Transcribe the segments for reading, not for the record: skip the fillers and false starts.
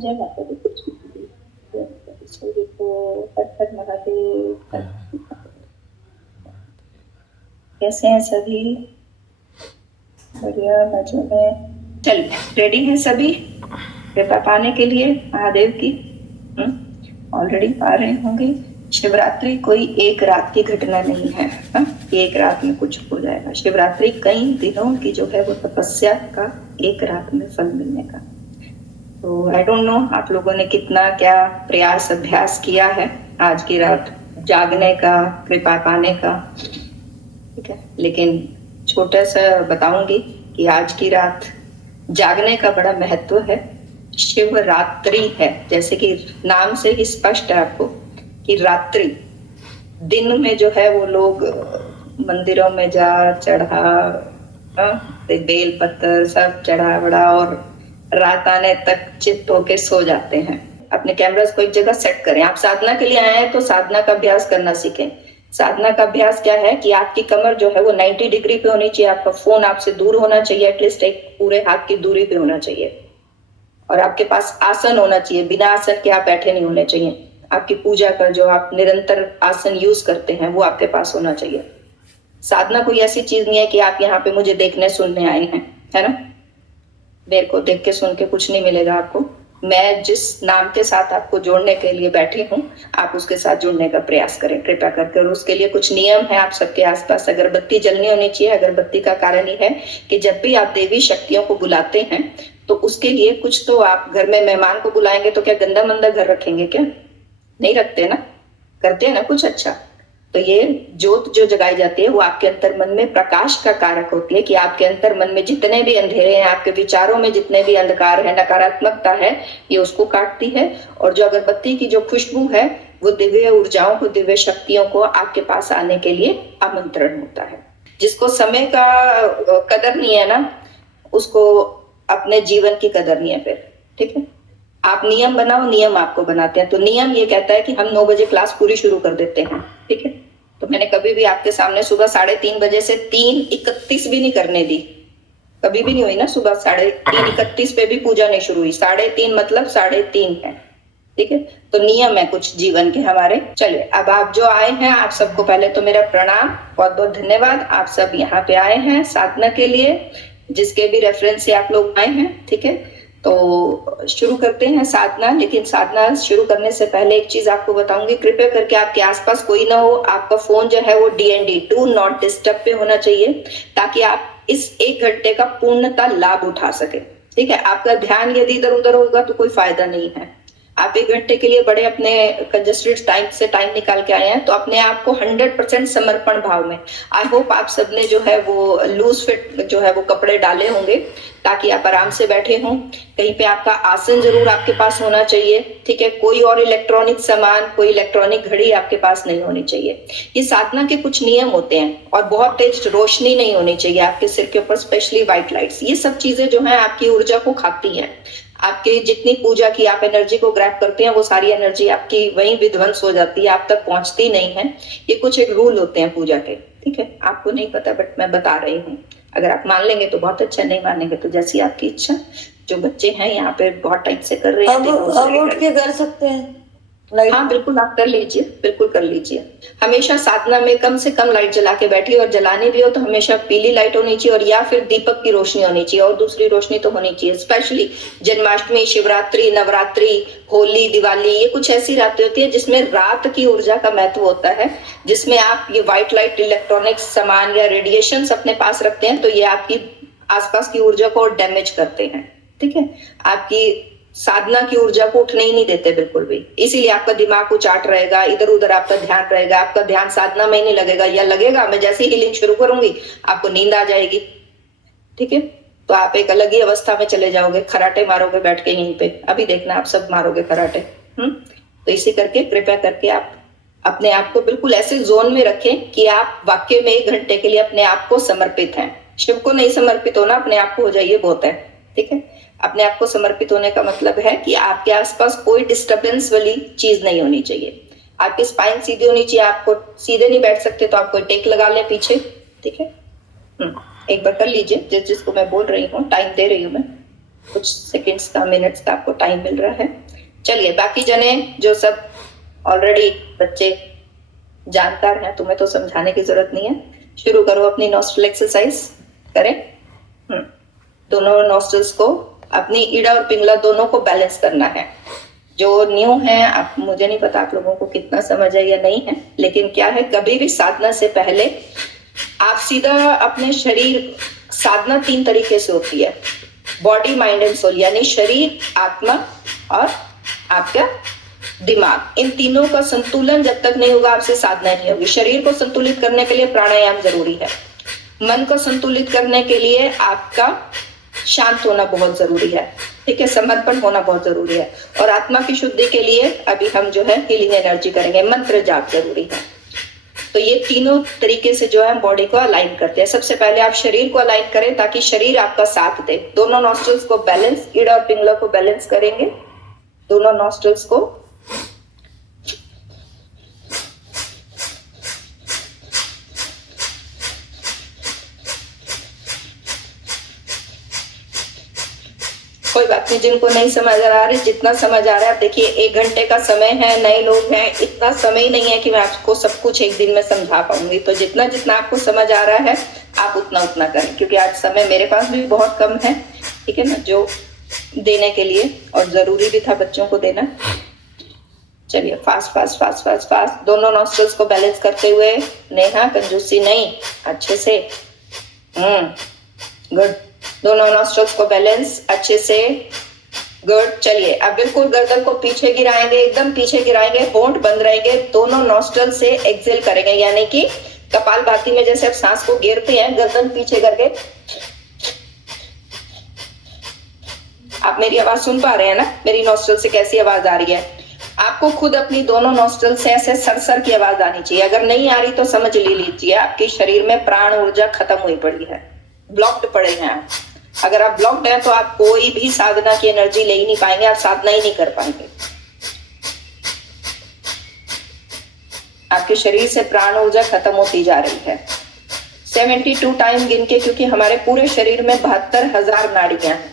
जय माता दी। कुछ भी कीजिए। जय माता दी। सूर्य को हर हर महादेव। कैसे हैं सभी? बढ़िया, मजे में। चलिए, रेडी हैं सभी कृपा पाने के लिए महादेव की? ऑलरेडी पा रहे होंगे। शिवरात्रि कोई एक रात की घटना नहीं है, एक रात में कुछ हो जाएगा। शिवरात्रि कई दिनों की जो है वो तपस्या का एक रात में फल मिलने का। तो आई डोंट नो आप लोगों ने कितना क्या प्रयास अभ्यास किया है आज की रात जागने का, कृपा पाने का। ठीक है, लेकिन छोटा सा बताऊंगी कि आज की रात जागने का बड़ा महत्व है। शिवरात्रि है, जैसे कि नाम से ही स्पष्ट है आपको कि रात्रि। दिन में जो है वो लोग मंदिरों में जा चढ़ा बेल पत्थर सब चढ़ा बड़ा और रात आने तक चित्त होके सो जाते हैं। अपने कैमरास को एक जगह सेट करें। आप साधना के लिए आए हैं तो साधना का अभ्यास करना सीखें। साधना का अभ्यास क्या है कि आपकी कमर जो है वो 90 डिग्री पे होनी चाहिए। आपका फोन आपसे दूर होना चाहिए, एटलीस्ट एक पूरे हाथ की दूरी पे होना चाहिए। और आपके पास आसन होना चाहिए, बिना आसन के आप बैठे नहीं होने चाहिए। आपकी पूजा का जो आप निरंतर आसन यूज करते हैं वो आपके पास होना चाहिए। साधना कोई ऐसी चीज नहीं है कि आप यहाँ पे मुझे देखने सुनने आए हैं, है ना? मेरे को देख के सुन के कुछ नहीं मिलेगा आपको। मैं जिस नाम के साथ आपको जोड़ने के लिए बैठी हूँ, आप उसके साथ जुड़ने का प्रयास करें कृपया करके। और उसके लिए कुछ नियम है। आप सबके आसपास अगरबत्ती जलनी होनी चाहिए। अगरबत्ती का कारण ये है कि जब भी आप देवी शक्तियों को बुलाते हैं तो उसके लिए कुछ तो आप घर में मेहमान को बुलाएंगे तो क्या गंदा मंदा घर रखेंगे? क्या नहीं रखते ना, करते हैं ना कुछ अच्छा। तो ये ज्योत जो जगाई जाती है वो आपके अंतर मन में प्रकाश का कारक होती है कि आपके अंतर मन में जितने भी अंधेरे हैं, आपके विचारों में जितने भी अंधकार है, नकारात्मकता है, ये उसको काटती है। और जो अगरबत्ती की जो खुशबू है वो दिव्य ऊर्जाओं को, दिव्य शक्तियों को आपके पास आने के लिए आमंत्रण होता है। जिसको समय का कदर नहीं है ना, उसको अपने जीवन की कदर नहीं है फिर। ठीक है, आप नियम बनाओ, नियम आपको बनाते हैं। तो नियम ये कहता है कि हम 9 बजे क्लास पूरी शुरू कर देते हैं। ठीक है, तो मैंने कभी भी आपके सामने सुबह 3:30 बजे से 3:31 भी नहीं करने दी। कभी भी नहीं हुई ना। सुबह 3:31 पे भी पूजा नहीं शुरू हुई। 3:30 मतलब 3:30 है। ठीक है, तो नियम है कुछ जीवन के हमारे। चलिए, अब आप जो आए हैं आप सबको पहले तो मेरा प्रणाम, बहुत बहुत धन्यवाद। आप सब यहाँ पे आए हैं साधना के लिए, जिसके भी रेफरेंस से आप लोग आए हैं। ठीक है, तो शुरू करते हैं साधना। लेकिन साधना शुरू करने से पहले एक चीज आपको बताऊंगी, कृपया करके आपके आसपास कोई ना हो। आपका फोन जो है वो DND, डू नॉट डिस्टर्ब पे होना चाहिए, ताकि आप इस 1 घंटे का पूर्णतः लाभ उठा सके। ठीक है, आपका ध्यान यदि इधर उधर होगा तो कोई फायदा नहीं है। आप 1 घंटे के लिए बड़े अपने कंजस्टेड टाइम से टाइम निकाल के आए हैं, तो अपने आप को 100% समर्पण भाव में। आई होप आप सबने जो है वो लूज फिट जो है वो कपड़े डाले होंगे, ताकि आप आराम से बैठे हों। कहीं पे आपका आसन जरूर आपके पास होना चाहिए। ठीक है, कोई और इलेक्ट्रॉनिक सामान, कोई इलेक्ट्रॉनिक घड़ी आपके पास नहीं होनी चाहिए। ये साधना के कुछ नियम होते हैं। और बहुत तेज रोशनी नहीं होनी चाहिए आपके सिर के ऊपर, स्पेशली व्हाइट लाइट्स। ये सब चीजें जो है आपकी ऊर्जा को खाती हैं। आपके जितनी पूजा की आप एनर्जी को ग्रैब करते हैं, वो सारी एनर्जी आपकी वहीं विध्वंस हो जाती है, आप तक पहुंचती नहीं है। ये कुछ एक रूल होते हैं पूजा के। ठीक है, आपको नहीं पता बट मैं बता रही हूँ। अगर आप मान लेंगे तो बहुत अच्छा, नहीं मानेंगे तो जैसी आपकी इच्छा। जो बच्चे हैं यहाँ पे बहुत टाइम से कर रहे हैं, हम उठ के कर सकते हैं लाइट? हाँ बिल्कुल, आप कर लीजिए, बिल्कुल कर लीजिए। हमेशा साधना में कम से कम लाइट जला के बैठिए, और जलानी भी हो तो हमेशा पीली लाइट होनी चाहिए, और या फिर दीपक की रोशनी होनी चाहिए, और दूसरी रोशनी तो होनी चाहिए। स्पेशली जन्माष्टमी, शिवरात्रि, नवरात्रि, होली, दिवाली, ये कुछ ऐसी रातें होती है जिसमें रात की ऊर्जा का महत्व होता है, जिसमें आप ये व्हाइट लाइट, इलेक्ट्रॉनिक्स सामान या रेडिएशन अपने पास रखते हैं, तो ये आपकी आसपास की ऊर्जा को डैमेज करते हैं। ठीक है, आपकी साधना की ऊर्जा को उठने ही नहीं देते बिल्कुल भी। इसीलिए आपका दिमाग उचाट रहेगा, इधर उधर आपका ध्यान रहेगा, आपका ध्यान साधना में ही नहीं लगेगा, या लगेगा मैं जैसे ही हीलिंग शुरू करूंगी आपको नींद आ जाएगी। ठीक है, तो आप एक अलग ही अवस्था में चले जाओगे, खराटे मारोगे बैठ के यहीं पे। अभी देखना आप सब मारोगे खराटे। तो इसी करके कृपया करके आप अपने आप को बिल्कुल ऐसे जोन में रखें कि आप वाक्य में 1 घंटे के लिए अपने आप को समर्पित हैं। शिव को नहीं समर्पित होना, अपने आप को हो जाइए, बहुत है। ठीक है, अपने आप को समर्पित होने का मतलब है कि आपके आसपास कोई डिस्टरबेंस वाली चीज नहीं होनी चाहिए। आपकी स्पाइन सीधी होनी चाहिए। आपको सीधे नहीं बैठ सकते तो आप कोई टेक लगा लें पीछे। ठीक है, एक बार कर लीजिए जिसको मैं बोल रही हूँ, टाइम दे रही हूँ मैं। कुछ सेकंड्स का, मिनट्स का आपको टाइम मिल रहा है। चलिए, बाकी जने जो सब ऑलरेडी बच्चे जानकार हैं, तुम्हें तो समझाने की जरूरत नहीं है। शुरू करो अपनी नॉस्ट्रल एक्सरसाइज। करें। दोनों नॉस्ट्रल्स को, अपनी ईड़ा और पिंगला दोनों को बैलेंस करना है। जो न्यू है, आप, मुझे नहीं पता आप लोगों को कितना समझ है या नहीं है, लेकिन क्या है, कभी भी साधना से पहले आप सीधा अपने शरीर, साधना 3 तरीके से होती है, बॉडी, माइंड एंड सोल, यानी शरीर, आत्मा और आपका दिमाग। इन तीनों का संतुलन जब तक नहीं होगा, आपसे साधना नहीं होगी। शरीर को संतुलित करने के लिए प्राणायाम जरूरी है। मन को संतुलित करने के लिए आपका शांत होना बहुत जरूरी है, ठीक है, समर्पण होना बहुत जरूरी है। और आत्मा की शुद्धि के लिए अभी हम जो है हीलिंग एनर्जी करेंगे, मंत्र जाप जरूरी है। तो ये तीनों तरीके से जो है बॉडी को अलाइन करते हैं। सबसे पहले आप शरीर को अलाइन करें ताकि शरीर आपका साथ दे। दोनों नॉस्ट्रल्स को बैलेंस, ईड़ा और पिंगला को बैलेंस करेंगे, दोनों नॉस्ट्रल्स को। कोई बात नहीं, जिनको नहीं समझ आ रहा है, जितना समझ आ रहा है, आप देखिए 1 घंटे का समय है, नए लोग हैं, इतना समय नहीं है कि मैं आपको सब कुछ एक दिन में समझा पाऊंगी। तो जितना जितना आपको समझ आ रहा है आप उतना उतना करें, क्योंकि आज समय मेरे पास भी बहुत कम है, ठीक है ना, जो देने के लिए, और जरूरी भी था बच्चों को देना। चलिए, fast fast fast fast fast, दोनों नॉस्ट्रल्स को बैलेंस करते हुए। नेहा, कंजूसी नहीं, अच्छे से। गुड। दोनों नॉस्ट्रल्स को बैलेंस अच्छे से। गुड। चलिए, अब बिल्कुल गर्दन को पीछे गिराएंगे, एकदम पीछे गिराएंगे, होंठ बंद रहेंगे, दोनों नॉस्ट्रल से एक्सेल करेंगे, यानी कि कपालभाति में जैसे आप सांस को गिरते हैं, गर्दन पीछे करके। आप मेरी आवाज सुन पा रहे हैं ना? मेरी नॉस्ट्रल से कैसी आवाज आ रही है? आपको खुद अपनी दोनों नॉस्ट्रल से ऐसे सरसर की आवाज आनी चाहिए। अगर नहीं आ रही तो समझ लीजिए आपके शरीर में प्राण ऊर्जा खत्म हुई पड़ी है, ब्लॉक्ड पड़े हैं आप। अगर आप ब्लॉक्ड हैं तो आप कोई भी साधना की एनर्जी ले ही नहीं पाएंगे, आप साधना ही नहीं कर पाएंगे। आपके शरीर से प्राण ऊर्जा खत्म होती जा रही है। 72 टाइम गिन के, क्योंकि हमारे पूरे शरीर में 72,000 नाड़ियां हैं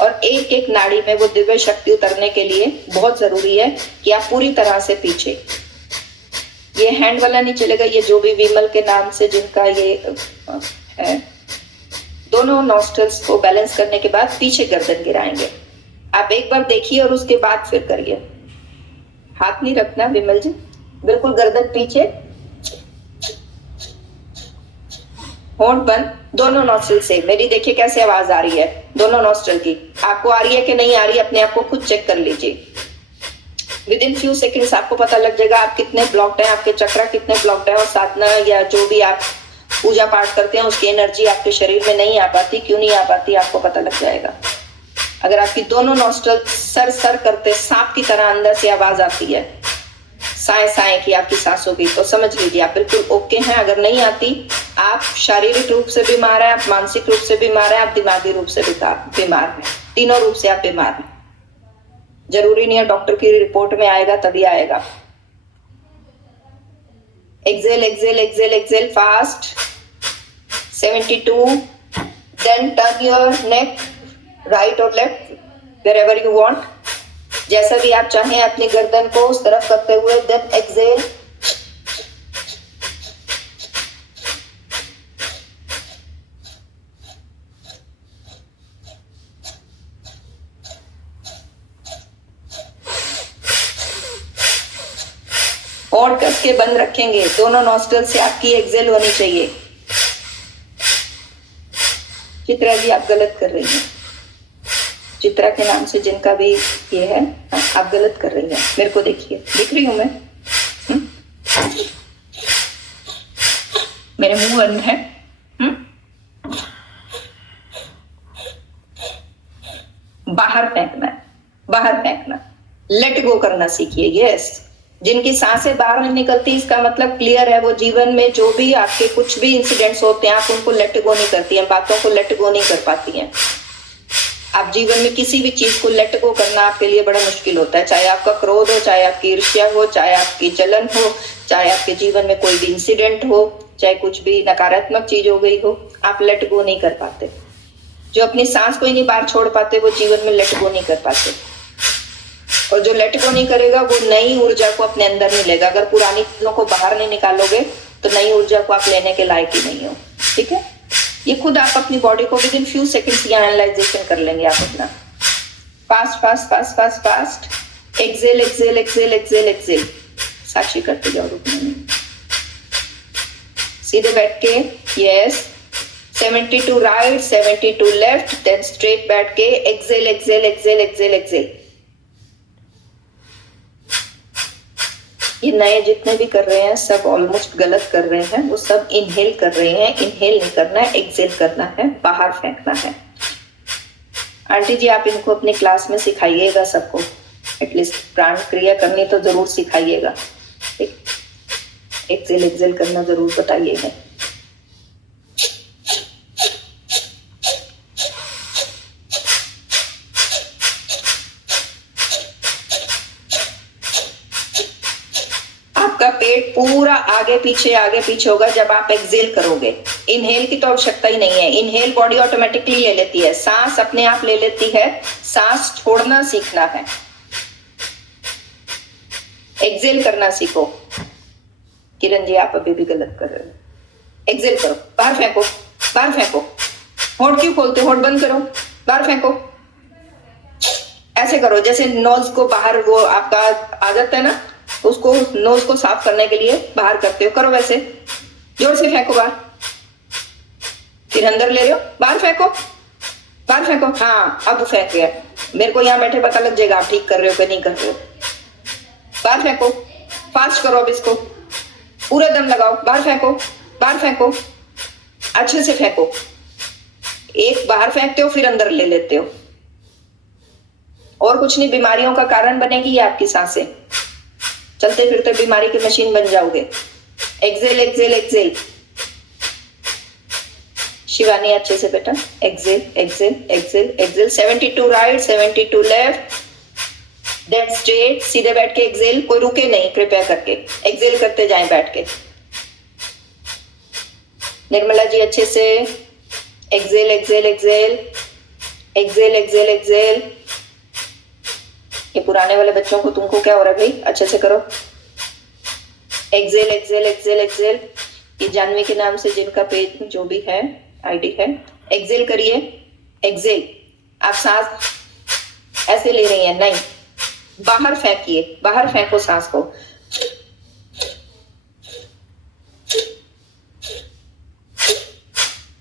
और एक एक नाड़ी में वो दिव्य शक्ति उतरने के लिए बहुत जरूरी है कि आप पूरी तरह से पीछे, ये हैंड वाला नहीं चलेगा, ये जो भी विमल के नाम से जिनका ये है, दोनों नॉस्ट्रल्स को बैलेंस करने के बाद पीछे गर्दन गिराएंगे। आप एक बार देखिए और उसके बाद फिर करिए। हाथ नहीं रखना विमल जी, बिल्कुल गर्दन पीछे, होंठ बंद, दोनों नॉस्ट्रल से। मेरी देखिए कैसे आवाज आ रही है दोनों नॉस्ट्रल की। आपको आ रही है कि नहीं आ रही, अपने आप को खुद चेक कर लीजिए। विद इन फ्यू सेकेंड्स आपको पता लग जाएगा आप कितने ब्लॉक्ड हैं, आपके चक्रा कितने ब्लॉक्ड हैं, और साधना या जो भी आप पूजा पाठ करते हैं उसकी एनर्जी आपके शरीर में नहीं आ पाती। क्यों नहीं आ पाती आपको पता लग जाएगा। अगर आपकी दोनों नॉस्ट्रल सर सर करते सांप की तरह अंदर से आवाज आती है, साए साए की आपकी सांसों की, तो समझ लीजिए आप बिल्कुल ओके हैं। अगर नहीं आती, आप शारीरिक रूप से बीमार हैं, आप मानसिक रूप से बीमार हैं, आप दिमागी रूप से बीमार हैं, तीनों रूप से आप बीमार हैं। जरूरी नहीं है डॉक्टर की रिपोर्ट में आएगा तभी आएगा। Exhale Excel Excel exhale fast. 72। Then turn your neck right और लेफ्ट wherever you want, जैसा भी आप चाहें अपनी गर्दन को उस तरफ करते हुए। Then exhale. होंठ कस के बंद रखेंगे, दोनों नॉस्ट्रल से आपकी एक्सेल होनी चाहिए। चित्रा जी आप गलत कर रही हैं, चित्रा के नाम से जिनका भी ये है, आप गलत कर रही हैं। मेरे को देखिए, दिख रही हूं मैं? मेरे मुंह बंद है। बाहर फेंकना, बाहर फेंकना, लेट गो करना सीखिए। यस, जिनकी सांसें बाहर नहीं निकलती, इसका मतलब क्लियर है वो जीवन में जो भी आपके कुछ भी इंसिडेंट्स होते हैं आप उनको लेट गो नहीं करती हैं, बातों को लेट गो नहीं कर पाती हैं। आप जीवन में किसी भी चीज को लेट गो करना आपके लिए बड़ा मुश्किल होता है, चाहे आपका क्रोध हो, चाहे आपकी ईर्ष्या हो, चाहे आपकी जलन हो, चाहे आपके जीवन में कोई भी इंसिडेंट हो, चाहे कुछ भी नकारात्मक चीज हो गई हो, आप लेट गो नहीं कर पाते। जो अपनी सांस को ही नहीं बाहर छोड़ पाते वो जीवन में लेट गो नहीं कर पाते, और जो लेट गो नहीं करेगा वो नई ऊर्जा को अपने अंदर नहीं लेगा। अगर पुरानी चीजों को बाहर नहीं निकालोगे तो नई ऊर्जा को आप लेने के लायक ही नहीं हो। ठीक है, ये खुद आप अपनी बॉडी को विद इन फ्यू सेकंड्स यहाँ एनालाइजेशन कर लेंगे आप अपना। Fast fast fast fast fast, excel Excel Excel Excel excel, Sakshi करते जाओ, रुकना नहीं। सीधे बैठ के yes, 72 right 72 left, then straight बैठ के excel Excel Excel Excel Excel. ये नए जितने भी कर रहे हैं सब ऑलमोस्ट गलत कर रहे हैं, वो सब इनहेल कर रहे हैं। इनहेल नहीं करना है, एक्सेल करना है, बाहर फेंकना है। आंटी जी आप इनको अपनी क्लास में सिखाइएगा सबको, एटलीस्ट प्राण क्रिया करनी तो जरूर सिखाइएगा। एक्सेल एक्सेल करना जरूर बताइएगा। आपका पेट पूरा आगे पीछे होगा जब आप एक्सेल करोगे। इनहेल की तो आवश्यकता ही नहीं है, इनहेल बॉडी ऑटोमेटिकली ले लेती है, सांस अपने आप ले लेती है, सांस छोड़ना सीखना है। एक्सेल करना सीखो। किरण जी आप अभी भी गलत कर रहे हो, एक्सेल करो, बाहर फेंको, बाहर फेंको। होंठ क्यों खोलते हो, होंठ बंद करो, बाहर फेंको। ऐसे करो जैसे नोज को बाहर वो आपका आ जाता है ना, उसको नोज को साफ करने के लिए बाहर करते हो, करो वैसे, जोर से फेंको बाहर। फिर अंदर ले रहे हो, बाहर फेंको, बाहर फेंको। हाँ अब फेंक गया, मेरे को यहाँ बैठे पता लग जाएगा आप ठीक कर रहे हो कि नहीं कर रहे हो। बाहर फेंको, फास्ट करो अब इसको, पूरा दम लगाओ, बाहर फेंको, बाहर फेंको, अच्छे से फेंको। एक बाहर फेंकते हो फिर अंदर ले लेते हो, और कुछ नहीं, बीमारियों का कारण बनेगी ये आपकी सांसें। चलते फिरते बीमारी की मशीन बन जाओगे। Excel Excel Excel. शिवानी अच्छे से बेटा, exhale Excel Excel exhale. 72 right 72 left, then straight, सीधे बैठ के एक्सेल, कोई रुके नहीं कृपया करके, एक्सेल करते जाएं बैठ के। निर्मला जी अच्छे से, exhale Excel Excel Excel Excel Excel. ये पुराने वाले बच्चों को तुमको क्या हो रहा है भाई, अच्छे से करो। Exhale Excel Excel Excel. ये जानवी के नाम से जिनका पेज में जो भी है आईडी है, एक्सेल करिए, एक्सेल। आप सांस ऐसे ले रही हैं, नहीं, बाहर फेंकिए, बाहर फेंको सांस को।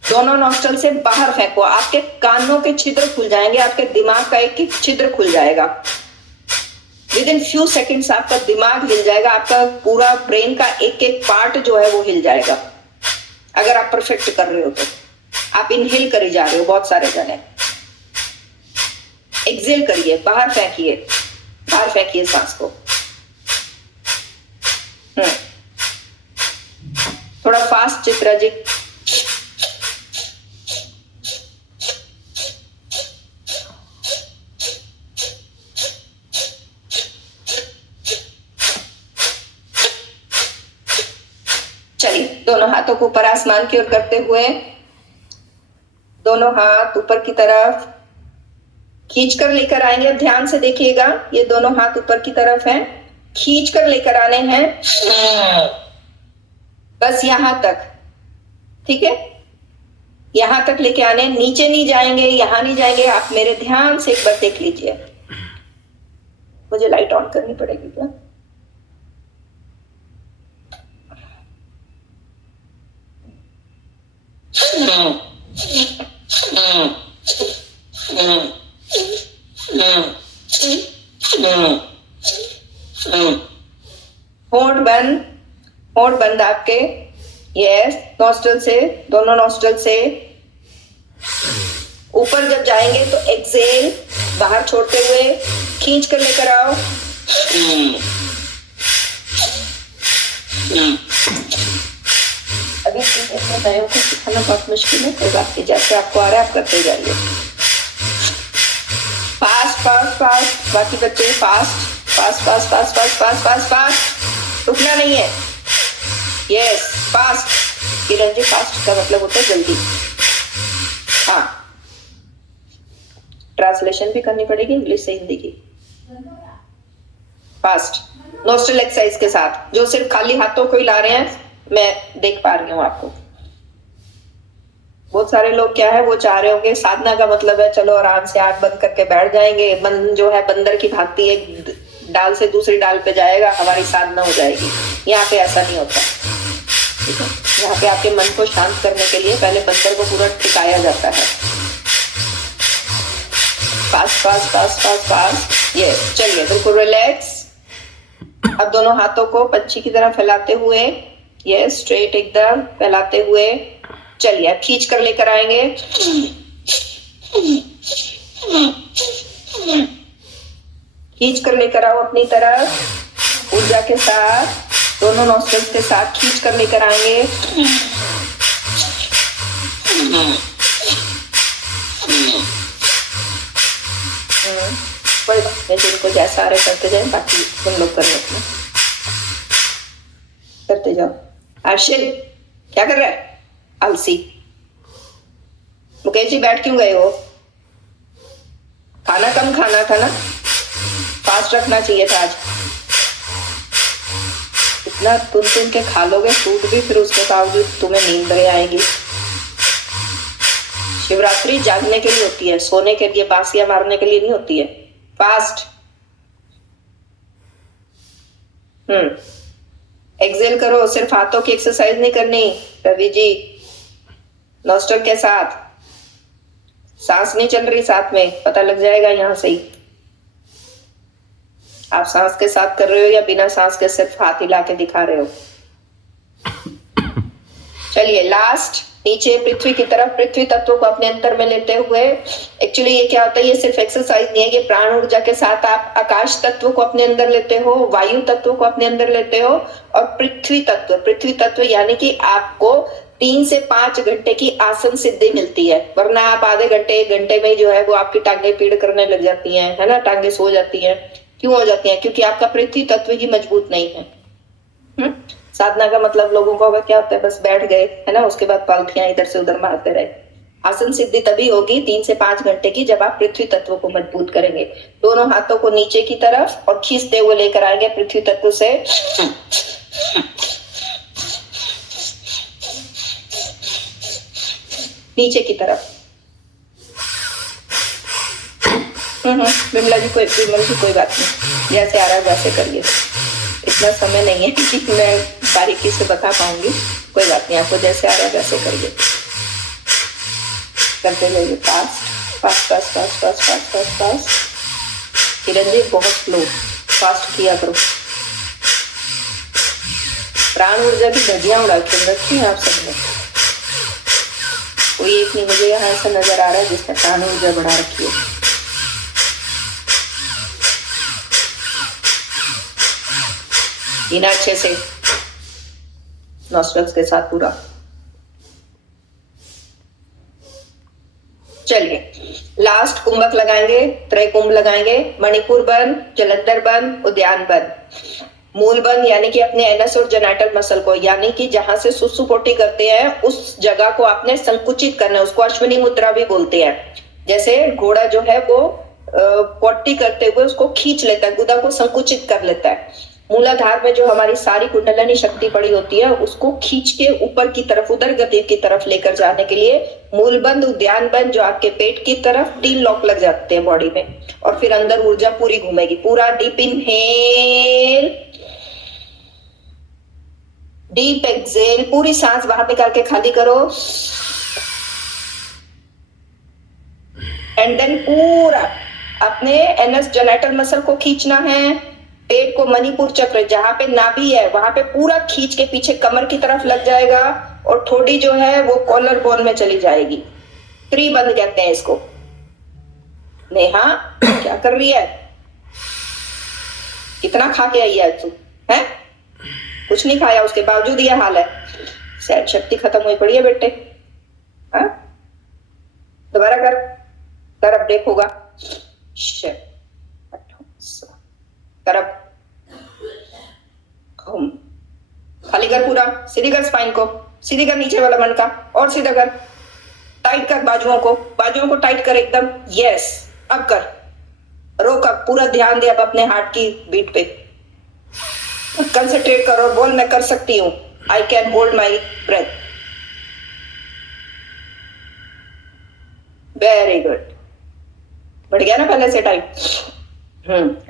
दोनों नॉस्ट्रल से बाहर फेंको, आपके कानों के छिद्र खुल जाएंगे, आपके दिमाग का एक एक छिद्र खुल जाएगा। विद इन फ्यू सेकेंड्स आपका दिमाग हिल जाएगा, आपका पूरा ब्रेन का एक एक पार्ट जो है वो हिल जाएगा। अगर आप परफेक्ट कर रहे हो तो आप इनहेल करे जा रहे हो, बहुत सारे जने। एक्सेल करिए, बाहर फेंकिए, बाहर फेंकिए सांस को। थोड़ा फास्ट चित्रा जी। चलिए दोनों हाथों को ऊपर आसमान की ओर करते हुए, दोनों हाथ ऊपर की तरफ खींच कर लेकर आएंगे। अब ध्यान से देखिएगा, ये दोनों हाथ ऊपर की तरफ हैं, खींच कर लेकर आने हैं, बस यहां तक। ठीक है, यहां तक लेके आने, नीचे नहीं जाएंगे, यहां नहीं जाएंगे। आप मेरे ध्यान से एक बार देख लीजिए। मुझे लाइट ऑन करनी पड़ेगी क्या? होंठ बंद, होंठ बंद आपके। यस, नॉस्ट्रल से, दोनों नॉस्ट्रल से ऊपर जब जाएंगे तो एक्सेल, बाहर छोड़ते हुए खींच कर लेकर आओ। अभी नयों को सिखाना बहुत मुश्किल है, कोई बात नहीं, जैसे आपको आ रहा है आप करते जाइए। फास्ट फास्ट फास्ट, बाकी बच्चे fast fast fast fast fast fast fast fast, रुकना नहीं है। Yes, fast. Kiran ji fast का मतलब होता है जल्दी। हाँ, ट्रांसलेशन भी करनी पड़ेगी इंग्लिश से हिंदी की। फास्ट नोस्ट्रल एक्सरसाइज के साथ, जो सिर्फ खाली हाथों को ही ला रहे हैं, मैं देख पा रही हूँ आपको। बहुत सारे लोग क्या है वो चाह रहे होंगे साधना का मतलब है चलो आराम से आंख बंद करके बैठ जाएंगे, मन जो है बंदर की भांति एक डाल से दूसरी डाल पे जाएगा, हमारी साधना हो जाएगी। यहाँ पे ऐसा नहीं होता, ठीक है। यहाँ पे आपके मन को शांत करने के लिए पहले बंदर को पूरा टिकाया जाता है। Fast fast fast fast fast, ये चलिए बिल्कुल रिलैक्स। अब दोनों हाथों को पंछी की तरह फैलाते हुए, ये स्ट्रेट एकदम फैलाते हुए चलिए अब खींच कर लेकर आएंगे। खींच कर लेकर आओ अपनी तरफ, ऊर्जा के साथ, दोनों नॉस्ट्रल्स के साथ खींच कर लेकर आएंगे। कोई बात नहीं, जिनको जैसा आ रहा है करते जाए, बाकी तुम लोग कर लेते करते जाओ। अर्शिल क्या कर रहा है? आलसी। मुकेश जी बैठ क्यों गए हो? खाना कम खाना था ना, फास्ट रखना चाहिए था आज। इतना तुम के खा लोगे फ्रूट भी, फिर उसके बावजूद तुम्हें नींद नहीं आएगी। शिवरात्रि जागने के लिए होती है, सोने के लिए, बासियां मारने के लिए नहीं होती है। फास्ट एक्सेल करो, सिर्फ हाथों की एक्सरसाइज नहीं करनी रवि जी, नॉस्ट्रल के साथ। सांस नहीं चल रही साथ में, पता लग जाएगा यहाँ से ही आप सांस के साथ कर रहे हो या बिना सांस के सिर्फ हाथ हिला के दिखा रहे हो। चलिए लास्ट, नीचे पृथ्वी की तरफ, पृथ्वी तत्व को अपने अंतर में लेते हुए। एक्चुअली ये क्या होता है, ये सिर्फ एक्सरसाइज नहीं है, ये प्राण ऊर्जा के साथ आप आकाश तत्व को अपने अंदर लेते हो, वायु तत्व को अपने अंदर लेते हो, और पृथ्वी तत्व यानी कि आपको 3 से 5 घंटे की आसन सिद्धि मिलती है। वरना आप आधे घंटे 1 घंटे में जो है वो आपकी टांगे पीड़ करने लग जाती हैं, है ना, टांगे सो जाती हैं। क्यों हो जाती हैं? क्योंकि आपका पृथ्वी तत्व ही मजबूत नहीं है। साधना का मतलब लोगों को क्या होता है, बस बैठ गए, है ना, उसके बाद पालथियां इधर से उधर मारते रहे। आसन सिद्धि तभी होगी 3 से 5 घंटे की, जब आप पृथ्वी तत्व को मजबूत करेंगे। दोनों हाथों को नीचे की तरफ और खींचते हुए लेकर आएंगे पृथ्वी तत्व से। नीचे की तरफ। विमला जी कोई बात नहीं, जैसे आ रहा है वैसे करिए। इतना समय नहीं है कि मैं बारीकी से बता पाऊंगी, कोई बात नहीं, आपको जैसे आ रहा है वैसे करिए। करते जाइए fast fast fast fast fast fast fast fast. Kiran ji बहुत स्लो, फास्ट किया करो। प्राण ऊर्जा की धज्जियां उड़ा के रखी है आप सबने। कोई एक नहीं मुझे यहाँ ऐसा नजर आ रहा है जिसने प्राण ऊर्जा बढ़ा रखी है। अच्छे से नॉस्ट्रल्स के साथ पूरा। चलिए लास्ट कुंभक लगाएंगे, त्रय कुंभ लगाएंगे। मणिपुर बंद, जलंधर बंद, उद्यान बंद। मूल बंद यानी कि अपने एनस और जेनाइटल मसल को, यानी कि जहां से सुसुपोटी करते हैं उस जगह को आपने संकुचित करना है। उसको अश्विनी मुद्रा भी बोलते हैं। जैसे घोड़ा जो है वो पोटी करते हुए उसको खींच लेता है, गुदा को संकुचित कर लेता है। मूलाधार में जो हमारी सारी कुंडलिनी शक्ति पड़ी होती है उसको खींच के ऊपर की तरफ, उदर गति की तरफ लेकर जाने के लिए मूल बंद, उद्यान बंद, जो आपके पेट की तरफ 3 लॉक लग जाते हैं बॉडी में, और फिर अंदर ऊर्जा पूरी घूमेगी। पूरा डीप इनहेल, डीप एक्सेल, पूरी सांस बाहर निकाल के खाली करो। एंड देन पूरा अपने एनस जेनाइटल मसल को खींचना है। पेट को, मणिपुर चक्र जहां पे नाभि है वहां पे पूरा खींच के पीछे कमर की तरफ लग जाएगा, और ठोड़ी जो है वो कॉलर बोन में चली जाएगी। त्रिबंध कहते हैं इसको। नेहा क्या कर रही है? कितना खा के आई है तू? है कुछ नहीं खाया, उसके बावजूद ये हाल है। शायद शक्ति खत्म हुई पड़ी है बेटे। हाँ दोबारा कर, अब देख होगा। करब खाली कर, पूरा सीधी कर, स्पाइन को सीधी कर, नीचे वाला मन का और सीधा कर, टाइट कर बाजुओं को टाइट कर एकदम। यस, अब कर, रोक, अब पूरा ध्यान दे अब अपने हार्ट की बीट पे, कंसंट्रेट करो और बोल मैं कर सकती हूँ, I can hold my breath. Very good, बढ़ गया ना पहले से टाइम?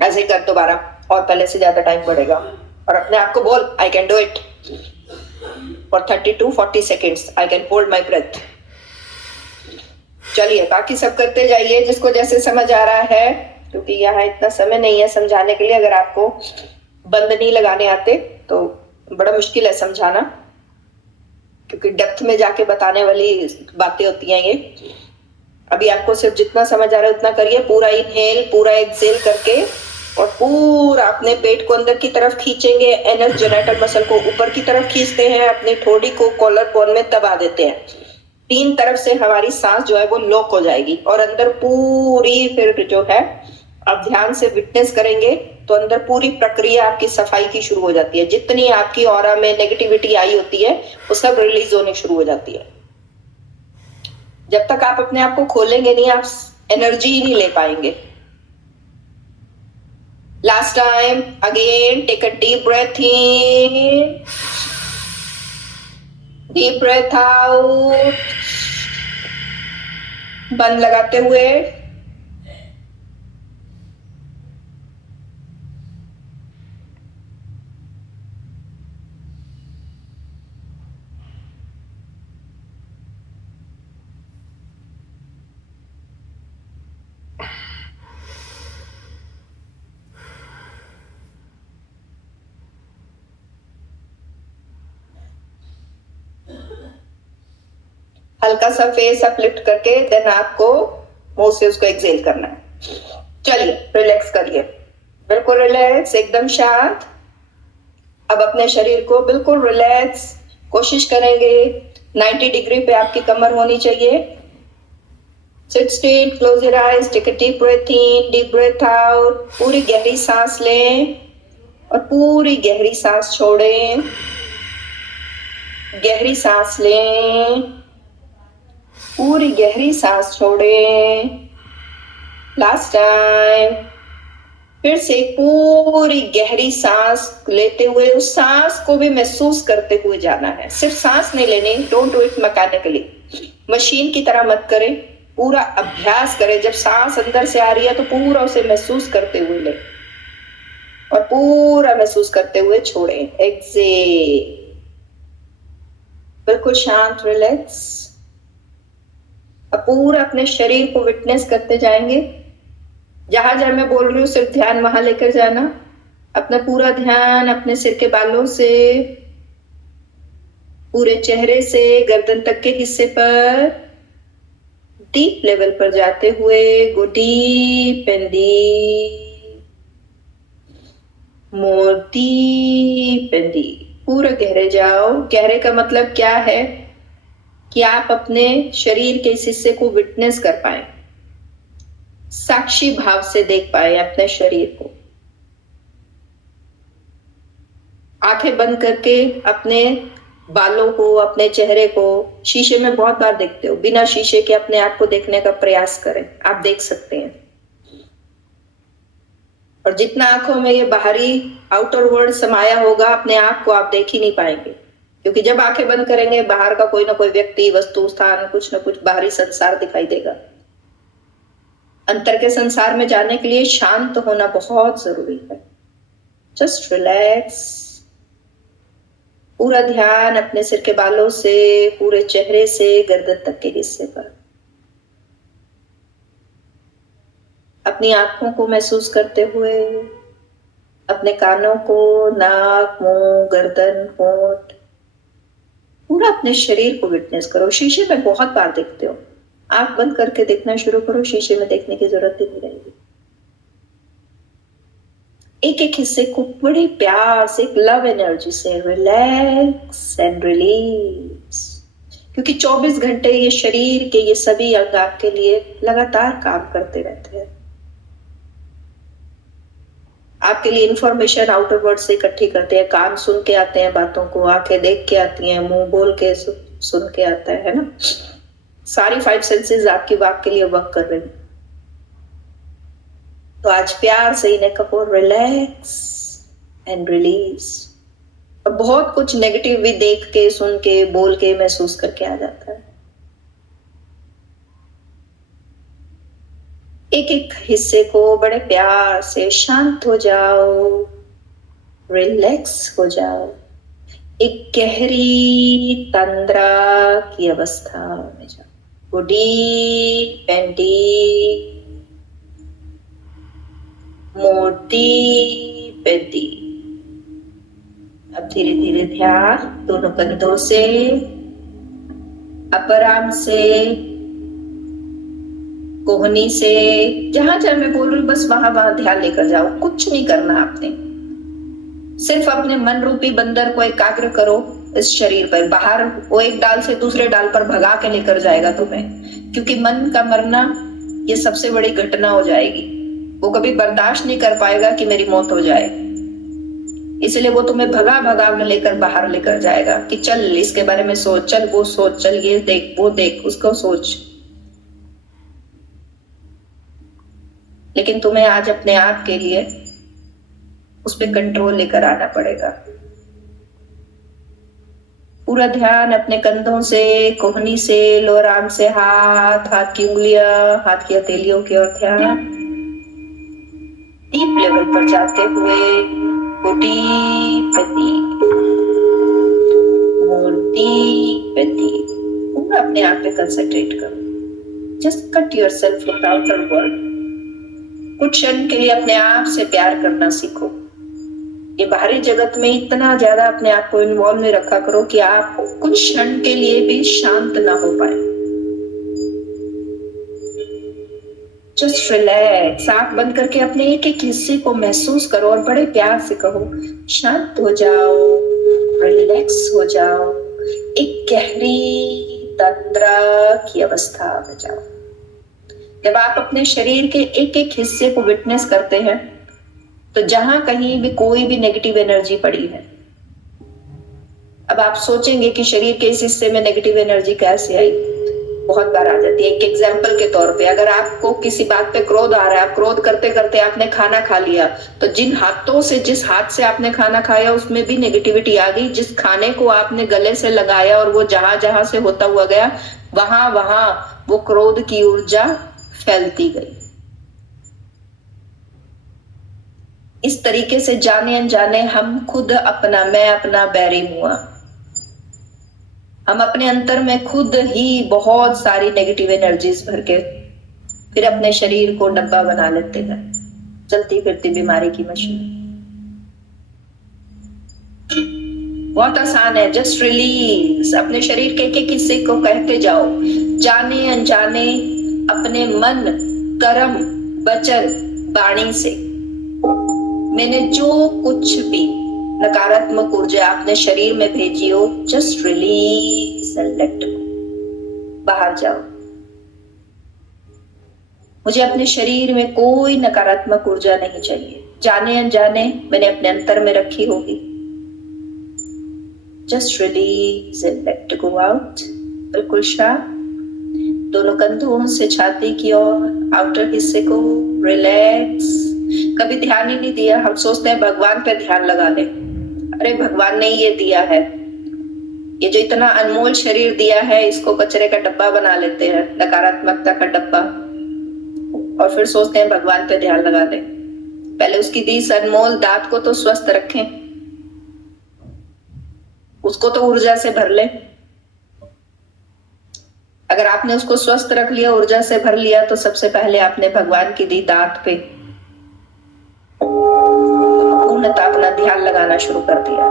ऐसे ही कर दोबारा, और पहले से ज्यादा टाइम बढ़ेगा। और अपने आप को बोल I can do it for 30 to 40 seconds, I can hold my breath. चलिए बाकी सब करते जाइए जिसको जैसे समझ आ रहा है, क्योंकि यहाँ इतना समय नहीं है समझाने के लिए। अगर आपको बंद नहीं लगाने आते तो बड़ा मुश्किल है समझाना, क्योंकि डेप्थ में जाके बताने वाली बातें होती हैं ये। अभी आपको सिर्फ जितना समझ आ रहा है उतना करिए। पूरा इनहेल, पूरा एक्सेल करके, और पूरा अपने पेट को अंदर की तरफ खींचेंगे। एनस जेनेटर मसल को ऊपर की तरफ खींचते हैं, अपनी ठोड़ी को कॉलर बोन में दबा देते हैं। 3 तरफ से हमारी सांस जो है वो लॉक हो जाएगी, और अंदर पूरी फिर जो है आप ध्यान से विटनेस करेंगे तो अंदर पूरी प्रक्रिया आपकी सफाई की शुरू हो जाती है। जितनी आपकी ऑरा में नेगेटिविटी आई होती है वो सब रिलीज होने शुरू हो जाती है। जब तक आप अपने आप को खोलेंगे नहीं, आप एनर्जी ही नहीं ले पाएंगे। Last time again, take a deep breath in, deep breath out, बंद लगाते हुए। हल्का सा फेस अपलिफ्ट करके देन आपको मुंह से उसको एक्सेल करना है। चलिए रिलैक्स करिए, बिल्कुल रिलैक्स, एकदम शांत। अब अपने शरीर को बिल्कुल रिलैक्स कोशिश करेंगे। 90 डिग्री पे आपकी कमर होनी चाहिए। Sit straight, close your eyes, take a deep breath in, deep breath out. पूरी गहरी सांस लें और पूरी गहरी सांस छोड़ें। गहरी सांस लें, पूरी गहरी सांस छोड़ें। लास्ट टाइम, फिर से पूरी गहरी सांस लेते हुए उस सांस को भी महसूस करते हुए जाना है। सिर्फ सांस नहीं लेनी, don't do it mechanically, machine की तरह मत करें, पूरा अभ्यास करें। जब सांस अंदर से आ रही है तो पूरा उसे महसूस करते हुए लें और पूरा महसूस करते हुए छोड़ें। एक्सेल, बिल्कुल शांत, रिलैक्स। अब पूरा अपने शरीर को विटनेस करते जाएंगे। जहां जहां मैं बोल रही हूँ सिर्फ ध्यान वहां लेकर जाना। अपना पूरा ध्यान अपने सिर के बालों से, पूरे चेहरे से गर्दन तक के हिस्से पर डीप लेवल पर जाते हुए go deep and deep, more deep and deep. पूरा गहरे जाओ। गहरे का मतलब क्या है कि आप अपने शरीर के इस हिस्से को विटनेस कर पाए, साक्षी भाव से देख पाए अपने शरीर को। आंखें बंद करके अपने बालों को, अपने चेहरे को शीशे में बहुत बार देखते हो, बिना शीशे के अपने आप को देखने का प्रयास करें। आप देख सकते हैं। और जितना आंखों में ये बाहरी आउटर वर्ल्ड समाया होगा, अपने आप को आप देख ही नहीं पाएंगे, क्योंकि जब आंखें बंद करेंगे बाहर का कोई ना कोई व्यक्ति, वस्तु, स्थान, कुछ ना कुछ बाहरी संसार दिखाई देगा। अंतर के संसार में जाने के लिए शांत होना बहुत जरूरी है। Just relax. पूरा ध्यान अपने सिर के बालों से, पूरे चेहरे से गर्दन तक के हिस्से पर। अपनी आंखों को महसूस करते हुए, अपने कानों को, नाक, मुंह, गर्दन, होंठ, पूरा अपने शरीर को विटनेस करो। शीशे में बहुत बार देखते हो, आंख बंद करके देखना शुरू करो। शीशे में देखने की जरूरत ही नहीं रहेगी। एक एक हिस्से को बड़े प्यार से, लव एनर्जी से रिलैक्स एंड रिलीज, क्योंकि 24 घंटे ये शरीर के ये सभी अंग आपके लिए लगातार काम करते रहते हैं। आपके लिए इंफॉर्मेशन आउटर वर्ल्ड से इकट्ठी करते हैं। कान सुन के आते हैं बातों को, आंखें देख के आती हैं, मुंह बोल के सुन के आता है ना। सारी 5 सेंसेस आपकी बात के लिए वर्क कर रही हैं। तो आज प्यार से इन्हें कहो रिलैक्स एंड रिलीज। और बहुत कुछ नेगेटिव भी देख के, सुन के, बोल के, महसूस करके आ जाता है। एक एक हिस्से को बड़े प्यार से शांत हो जाओ, रिलैक्स हो जाओ, एक गहरी तंद्रा की अवस्था में जाओ। Deep and deep, more deep and deep. अब धीरे धीरे ध्यान दोनों कंधों से, अपर आर्म से, कोहनी से, जहां जहां मैं बोल रही हूं बस वहां वहां ध्यान लेकर जाओ। कुछ नहीं करना आपने, सिर्फ अपने मन रूपी बंदर को एकाग्र करो इस शरीर पर। बाहर वो एक डाल से दूसरे डाल पर भगा के लेकर जाएगा तुम्हें, क्योंकि मन का मरना ये सबसे बड़ी घटना हो जाएगी। वो कभी बर्दाश्त नहीं कर पाएगा कि मेरी मौत हो जाए, इसलिए वो तुम्हें भगा भगा में लेकर बाहर लेकर जाएगा कि चल इसके बारे में सोच, चल वो सोच, चल ये देख, वो देख, उसको सोच। लेकिन तुम्हें आज अपने आप के लिए उस पर कंट्रोल लेकर आना पड़ेगा। पूरा ध्यान अपने कंधों से, कोहनी से, लोअर आर्म से, हाथ की उंगलियां, हाथ की हथेलियों की ओर ध्यान। डीप लेवल पर जाते हुए पूरा अपने आप पे कंसंट्रेट करो। Just cut yourself from the outer world. कुछ क्षण के लिए अपने आप से प्यार करना सीखो। ये बाहरी जगत में इतना ज्यादा अपने आप को इन्वॉल्व नहीं रखा करो कि आप कुछ क्षण के लिए भी शांत ना हो पाए। Just relax. आंख बंद करके अपने एक एक हिस्से को महसूस करो और बड़े प्यार से कहो शांत हो जाओ, रिलैक्स हो जाओ, एक गहरी तंद्रा की अवस्था में जाओ। जब आप अपने शरीर के एक एक हिस्से को विटनेस करते हैं तो जहां कहीं भी कोई भी नेगेटिव एनर्जी पड़ी है, अब आप सोचेंगे कि शरीर के इस हिस्से में नेगेटिव एनर्जी कैसे आई। बहुत बार आ जाती है। एक एग्जाम्पल के तौर पे, अगर आपको किसी बात पे क्रोध आ रहा है, आप क्रोध करते करते आपने खाना खा लिया, तो जिन हाथों से, जिस हाथ से आपने खाना खाया उसमें भी नेगेटिविटी आ गई। जिस खाने को आपने गले से लगाया और वो जहां जहां से होता हुआ गया, वहां वहां वो क्रोध की ऊर्जा फैलती गई। इस तरीके से जाने अनजाने हम खुद अपना, मैं अपना बैरी हुआ। हम अपने अंतर में खुद ही बहुत सारी नेगेटिव एनर्जीज भर के फिर अपने शरीर को डब्बा बना लेते हैं, चलती फिरती बीमारी की मशीन। बहुत आसान है। Just release. अपने शरीर के एक एक हिस्से को कहते जाओ, जाने अनजाने अपने मन, कर्म, वचन, वाणी से मैंने जो कुछ भी नकारात्मक ऊर्जा अपने शरीर में भेजी हो, just release and let go. बाहर जाओ। मुझे अपने शरीर में कोई नकारात्मक ऊर्जा नहीं चाहिए। जाने अनजाने मैंने अपने अंतर में रखी होगी। Just release and let go out. बिल्कुल शांत। दोनों कंधों से छाती की ओर, आउटर हिस्से को रिलैक्स। कभी ध्यान ही नहीं दिया। हम सोचते हैं भगवान पे ध्यान लगा ले। अरे भगवान ने ये दिया है, ये जो इतना अनमोल शरीर दिया है, इसको कचरे का डब्बा बना लेते हैं, नकारात्मकता का डब्बा, और फिर सोचते हैं भगवान पे ध्यान लगा ले। पहले उसकी दी इस अनमोल दात को तो स्वस्थ रखें, उसको तो ऊर्जा से भर ले। अगर आपने उसको स्वस्थ रख लिया, ऊर्जा से भर लिया, तो सबसे पहले आपने भगवान की दी दात पे पूर्णतः अपना ध्यान लगाना शुरू कर दिया।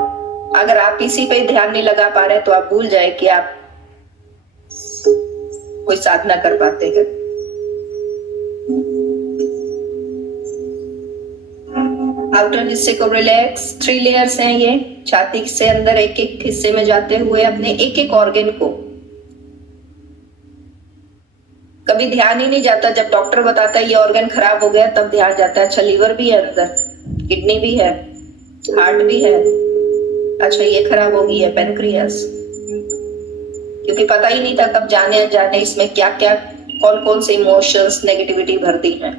अगर आप इसी पे ध्यान नहीं लगा पा रहे तो आप भूल जाए कि आप कोई साधना कर पाते हैं। आउटर हिस्से को रिलैक्स। 3 लेयर्स हैं ये। छाती से अंदर एक एक हिस्से में जाते हुए अपने एक एक ऑर्गन को, कभी ध्यान ही नहीं जाता। जब डॉक्टर बताता है ये ऑर्गन खराब हो गया, तब ध्यान जाता है। अच्छा लीवर भी है अंदर, किडनी भी है, हार्ट भी है, अच्छा ये खराब हो गई है पेनक्रियास, क्योंकि पता ही नहीं था कब जाने अनजाने इसमें क्या क्या, कौन कौन से इमोशंस, नेगेटिविटी भर दी है।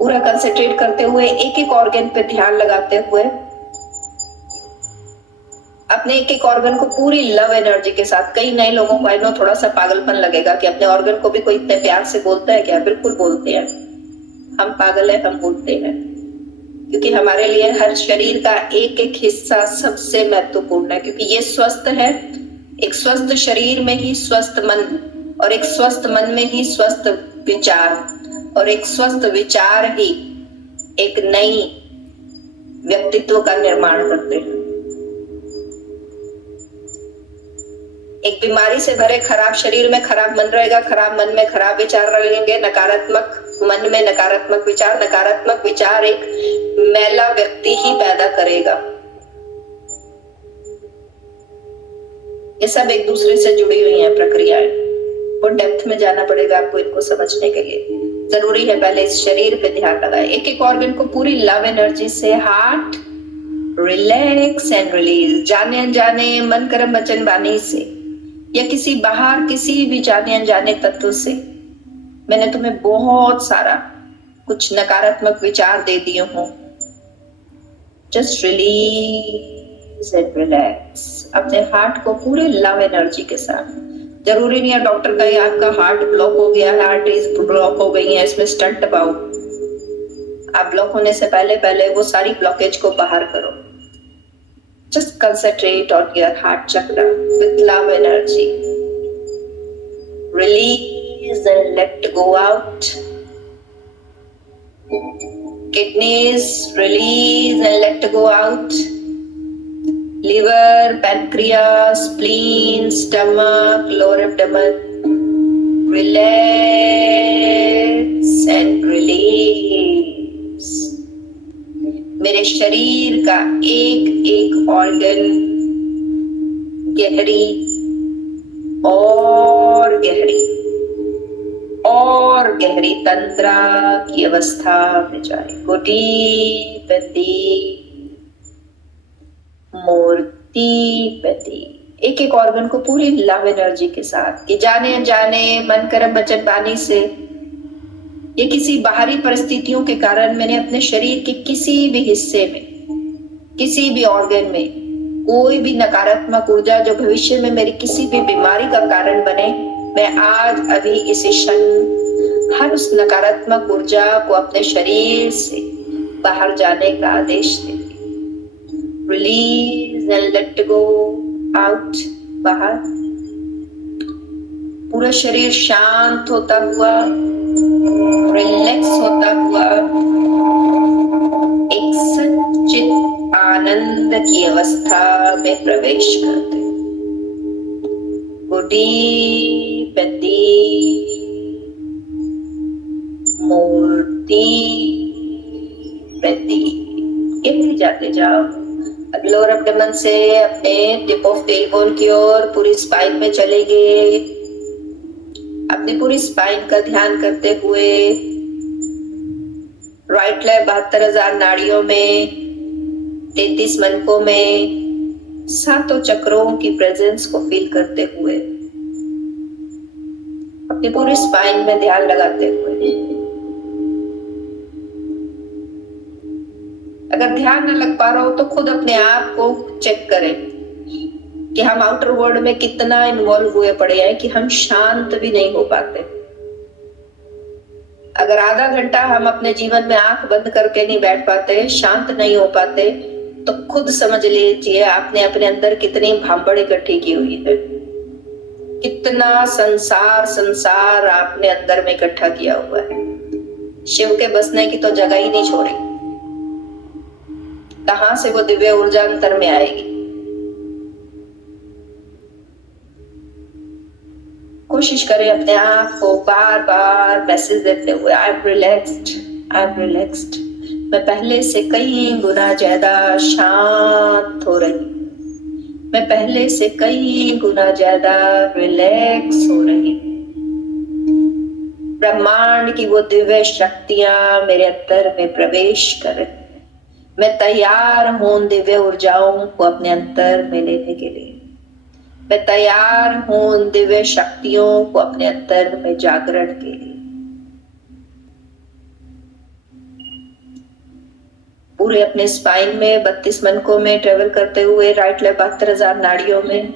पूरा कंसंट्रेट करते हुए, एक एक ऑर्गन पे ध्यान लगाते हुए, अपने एक एक ऑर्गन को पूरी लव एनर्जी के साथ। कई नए लोगों को आई नो थोड़ा सा पागलपन लगेगा कि अपने ऑर्गन को भी कोई इतने प्यार से बोलता है क्या? बिल्कुल बोलते हैं। हम पागल है, हम बोलते हैं, क्योंकि हमारे लिए हर शरीर का एक एक हिस्सा सबसे महत्वपूर्ण है, क्योंकि ये स्वस्थ है। एक स्वस्थ शरीर में ही स्वस्थ मन, और एक स्वस्थ मन में ही स्वस्थ विचार, और एक स्वस्थ विचार ही एक नई व्यक्तित्व का निर्माण करते हैं। एक बीमारी से भरे खराब शरीर में खराब मन रहेगा, खराब मन में खराब विचार रहेंगे, नकारात्मक मन में नकारात्मक विचार एक मैला व्यक्ति ही पैदा करेगा। ये सब एक दूसरे से जुड़ी हुई हैं प्रक्रियाएं, और डेप्थ में जाना पड़ेगा आपको इनको समझने के लिए। जरूरी है पहले इस शरीर पे ध्यान लगाए, एक एक ऑर्गन को पूरी लव एनर्जी से। हार्ट रिलैक्स एंड रिलीज, जाने अनजाने मन कर्म वचन वाणी से, या किसी बाहर किसी भी जाने अनजाने तत्व से मैंने तुम्हें बहुत सारा कुछ नकारात्मक विचार दे दिए हों, जस्ट रिलीज एंड रिलैक्स अपने हार्ट को पूरे लव एनर्जी के साथ। जरूरी नहीं है डॉक्टर का आपका हार्ट ब्लॉक हो गया है, आर्टरीज ब्लॉक हो गई है, इसमें स्टंट पाओ। आप ब्लॉक होने से पहले पहले वो सारी ब्लॉकेज को बाहर करो। Just concentrate on your heart chakra with love energy. Release and let go out. Kidneys, release and let go out. Liver, pancreas, spleen, stomach, lower abdomen. Relax and release. मेरे शरीर का एक एक ऑर्गन गहरी और गहरी और गहरी तंद्रा की अवस्था में जाए। Go deep and deep, more deep and deep. एक एक ऑर्गन को पूरी लव एनर्जी के साथ, कि जाने अनजाने मन कर्म वचन वाणी से, ये किसी बाहरी परिस्थितियों के कारण मैंने अपने शरीर के किसी भी हिस्से में, किसी भी ऑर्गन में कोई भी नकारात्मक ऊर्जा जो भविष्य में मेरी किसी भी बीमारी का कारण बने, मैं आज अभी इस क्षण हर उस नकारात्मक ऊर्जा को अपने शरीर से बाहर जाने का आदेश देती। Release and let go out, बाहर। पूरा शरीर शांत होता हुआ, रिलैक्स होता हुआ, एक सच्चित आनंद की अवस्था में प्रवेश करते। Deep and deep, more deep and deep. गहरे जाते जाओ। अब लोअर एब्डोमेन से अपने टिप ऑफ टेलबोन की ओर पूरी स्पाइन में चलेंगे। अपनी पूरी स्पाइन का ध्यान करते हुए राइट लेफ्ट 72,000 नाड़ियों में, 33 मनकों में, सातों चक्रों की प्रेजेंस को फील करते हुए, अपनी पूरी स्पाइन में ध्यान लगाते हुए। अगर ध्यान न लग पा रहा हो तो खुद अपने आप को चेक करें कि हम आउटर वर्ल्ड में कितना इन्वॉल्व हुए पड़े हैं कि हम शांत भी नहीं हो पाते। अगर आधा घंटा हम अपने जीवन में आंख बंद करके नहीं बैठ पाते, शांत नहीं हो पाते, तो खुद समझ लीजिए आपने अपने अंदर कितनी भांबड़ इकट्ठी की हुई है, कितना संसार आपने अंदर में इकट्ठा किया हुआ है। शिव के बसने की तो जगह ही नहीं छोड़ी, कहां से वो दिव्य ऊर्जा अंतर में आएगी। कोशिश करें अपने आप को बार बार मैसेज देते हुए, I am relaxed, I am relaxed. मैं पहले से कई गुना ज्यादा शांत हो रही, मैं पहले से कई गुना ज्यादा रिलैक्स हो रही। ब्रह्मांड की वो दिव्य शक्तियां मेरे अंतर में प्रवेश कर रही। मैं तैयार हूं दिव्य ऊर्जाओं को अपने अंतर में लेने के लिए। मैं तैयार हूं दिव्य शक्तियों को अपने अंतर में जागरण के लिए। पूरे अपने स्पाइन में 32 मनकों में ट्रेवल करते हुए राइट लेफ्ट 72,000 नाड़ियों में।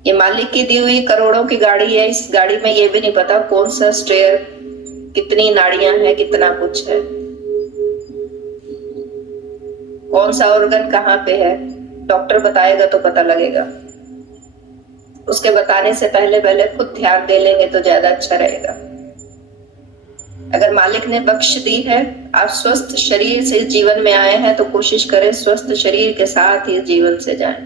ये मालिक की दी हुई करोड़ों की गाड़ी है। इस गाड़ी में ये भी नहीं पता कौन सा स्टेयर, कितनी नाड़ियां हैं, कितना कुछ है, कौन सा ऑर्गन कहाँ पे है। डॉक्टर बताएगा तो पता लगेगा। उसके बताने से पहले पहले खुद ध्यान दे लेंगे तो ज्यादा अच्छा रहेगा। अगर मालिक ने बख्श दी है, आप स्वस्थ शरीर से जीवन में आए हैं, तो कोशिश करें स्वस्थ शरीर के साथ ही जीवन से जाएं।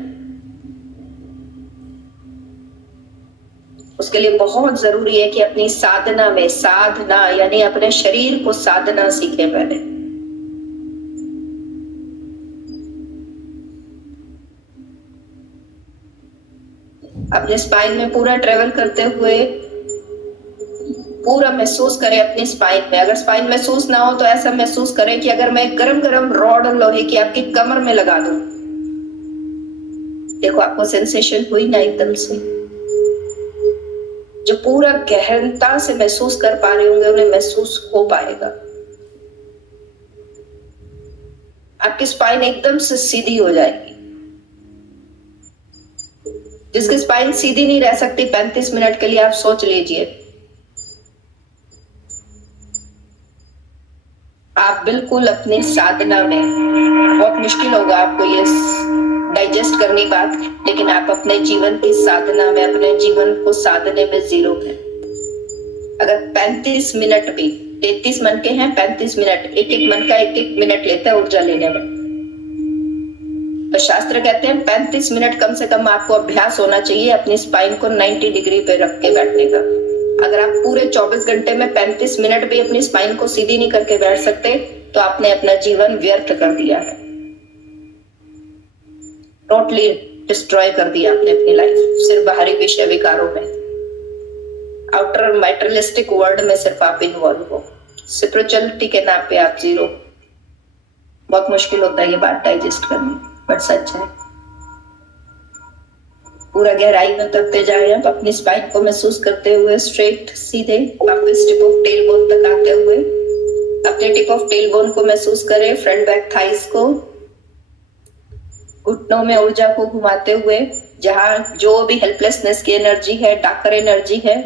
उसके लिए बहुत जरूरी है कि अपनी साधना में, साधना यानी अपने शरीर को साधना सीखे पहले। अपने स्पाइन में पूरा ट्रेवल करते हुए पूरा महसूस करें अपनी स्पाइन में। अगर स्पाइन महसूस ना हो तो ऐसा महसूस करें कि अगर मैं गरम गरम रॉड लोहे की आपकी कमर में लगा दूं। देखो आपको सेंसेशन हुई ना एकदम से। जो पूरा गहनता से महसूस कर पा रहे होंगे उन्हें महसूस हो पाएगा। आपकी स्पाइन एकदम से सीधी हो जाएगी। जिसकी स्पाइन सीधी नहीं रह सकती 35 मिनट के लिए आप सोच लीजिए, आप बिल्कुल अपनी साधना में, बहुत मुश्किल होगा आपको ये डाइजेस्ट करनी बात, लेकिन आप अपने जीवन की साधना में, अपने जीवन को साधने में जीरो हैं। अगर 35 मिनट भी, 33 मन के हैं, 35 मिनट, एक एक मन का एक एक मिनट लेता है ऊर्जा लेने में। तो शास्त्र कहते हैं 35 मिनट कम से कम आपको अभ्यास होना चाहिए अपनी स्पाइन को 90 डिग्री पे रख के बैठने का। अगर आप पूरे 24 घंटे में 35 मिनट भी अपनी स्पाइन को सीधी नहीं करके बैठ सकते तो आपने अपना जीवन व्यर्थ कर दिया है, टोटली डिस्ट्रॉय कर दिया आपने अपनी लाइफ। सिर्फ बाहरी विषय विकारों में, आउटर मैटेरियलिस्टिक वर्ल्ड में सिर्फ आप इन्वॉल्व हो, स्पिरिचुअलिटी के नाम पे आप जीरो। बहुत मुश्किल होता है ये बात डाइजेस्ट करनी, बट सच है। पूरा गहराई में उतरते जाए आप अपनी स्पाइन को महसूस करते हुए, स्ट्रेट सीधे वापस टिप ऑफ टेल बोन तक आते हुए अपने टिप ऑफ टेल बोन को महसूस करें, फ्रंट बैक थाइस को, घुटनों में ऊर्जा को घुमाते हुए। जहां जो भी हेल्पलेसनेस की एनर्जी है, डार्कर एनर्जी है,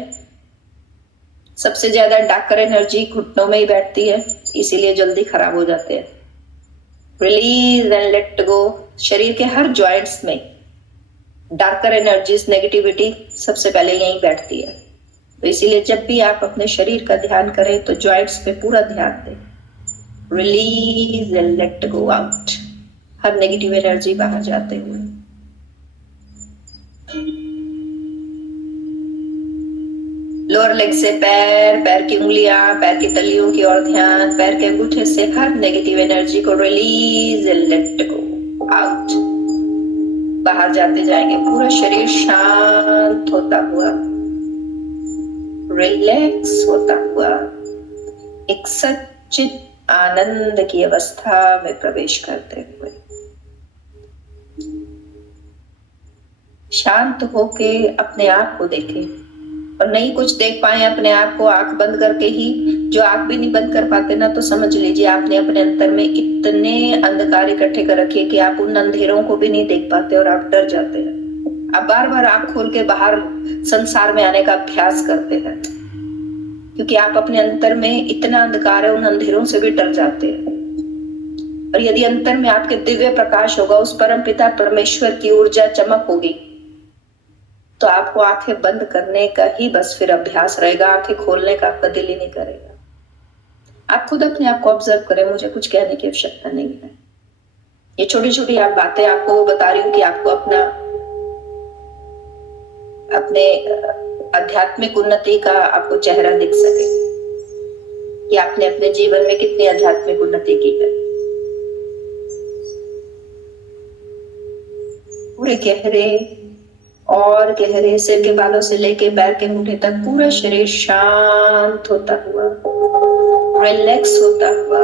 सबसे ज्यादा डार्कर एनर्जी घुटनों में ही बैठती है, इसीलिए जल्दी खराब हो जाते हैं। Release and let go. शरीर के हर जॉइंट्स में डार्कर एनर्जीज, नेगेटिविटी सबसे पहले यहीं बैठती है। तो इसीलिए जब भी आप अपने शरीर का ध्यान करें तो जॉइंट्स पे पूरा ध्यान दें। Release and let go out, her negative energy बाहर जाते हुए। लोअर लेग से पैर, पैर की उंगलियां, पैर की तलियों की ओर ध्यान, पैर के अंगूठे से हर नेगेटिव एनर्जी को release and let go out, बाहर जाते जाएंगे। पूरा शरीर शांत होता हुआ, रिलैक्स होता हुआ एक सच्चित आनंद की अवस्था में प्रवेश करते हुए शांत होके अपने आप को देखें। और नहीं कुछ देख पाए अपने आप को आंख बंद करके ही, जो आंख भी नहीं बंद कर पाते ना, तो समझ लीजिए आपने अपने अंतर में इतने अंधकार इकट्ठे कर रखे कि आप उन अंधेरों को भी नहीं देख पाते और आप डर जाते हैं। आप बार बार आंख खोल के बाहर संसार में आने का अभ्यास करते हैं, क्योंकि आप अपने अंतर में इतना अंधकार है, उन अंधेरों से भी डर जाते हैं। और यदि अंतर में आपके दिव्य प्रकाश होगा, उस परम पिता परमेश्वर की ऊर्जा चमक होगी, तो आपको आंखें बंद करने का ही बस फिर अभ्यास रहेगा, आंखें खोलने का आपका दिल ही नहीं करेगा। आप खुद अपने आप को ऑब्जर्व करें, मुझे कुछ कहने की आवश्यकता नहीं है। ये छोटी छोटी आप बातें आपको वो बता रही हूँ कि आपको अपने आध्यात्मिक उन्नति का आपको चेहरा दिख सके, कि आपने अपने जीवन में कितनी आध्यात्मिक उन्नति की है। पूरे गहरे और गहरे सिर के बालों से लेके पैर के अंगूठे तक पूरा शरीर शांत होता हुआ, रिलैक्स होता हुआ